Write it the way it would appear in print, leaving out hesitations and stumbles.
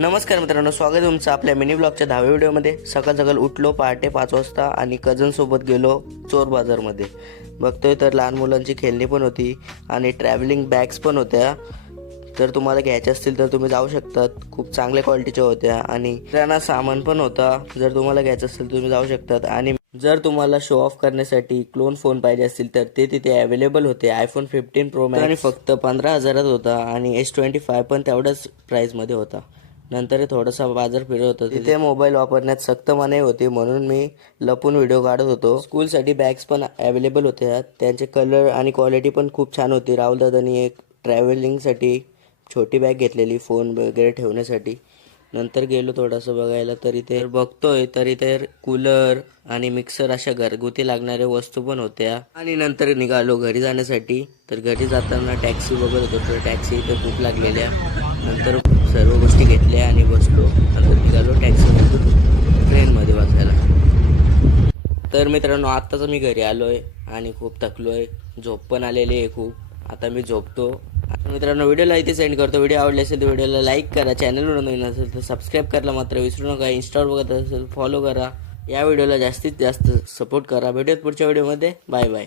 नमस्कार मित्रांनो, स्वागत आहे तुमचं आपल्या मिनी ब्लॉगच्या 10व्या व्हिडिओमध्ये। सकाळ सकाळ उठलो पहाटे 5 वाजता आणि कझनसोबत गेलो चोर बाजारमध्ये। बघतोय तर लहान मुलांची खेळणी पण होती आणि ट्रॅव्हलिंग बॅग्स पण होत्या। जर तुम्हाला घ्यायचे असतील तर तुम्ही जाऊ शकतात, खूप चांगल्या क्वालिटीच्या होत्या आणि किराणा सामान पण होता। जर तुम्हाला घ्यायचं असेल तुम्ही जाऊ शकतात। आणि जर तुम्हाला शो ऑफ करण्यासाठी क्लोन फोन पाहिजे असतील तर ते तिथे अवेलेबल होते। आयफोन 15 प्रो मॅक्स आणि फक्त 15,000त होता आणि S25 पण तेवढ्याच प्राइसमध्ये होता। नंतर थोडासा बाजार फिरत होतो, तिथे मोबाईल वापरण्यात सक्त मनाई होती, म्हणून मी लपून व्हिडिओ काढत होतो। स्कूलसाठी बॅग्स पण अवेलेबल होत्या, त्यांचे कलर आणि क्वालिटी पण खूप छान होती। राहुल दादांनी एक ट्रॅव्हलिंगसाठी छोटी बॅग घेतलेली फोन वगैरे ठेवण्यासाठी। नंतर गेलो थोडंसं बघायला, तर इथे बघतोय तर इथे कूलर आणि मिक्सर अशा घरगुती लागणाऱ्या वस्तू पण होत्या। आणि नंतर निघालो घरी जाण्यासाठी। तर घरी जाताना टॅक्सी बघत होतो, तर टॅक्सी इथे खूप लागलेल्या। नंतर सर्व गोष्टी घेतल्या आणि बसलो। नंतर निघालो टॅक्सीमधून ट्रेनमध्ये बसायला। तर मित्रांनो, आत्ताच मी घरी आलोय आणि खूप थकलोय, झोप पण आलेली आहे खूप। आता मी झोपतो। मित्रांनो, व्हिडिओला इथे सेंड करतो। व्हिडिओ आवडले असेल तर व्हिडिओला लाईक करा, चॅनलवर नवीन असेल तर सबस्क्राईब करायला मात्र विसरू नका। इंस्टावर बघत असेल फॉलो करा। या व्हिडिओला जास्तीत जास्त सपोर्ट करा। भेटूयात पुढच्या व्हिडिओमध्ये। Bye bye.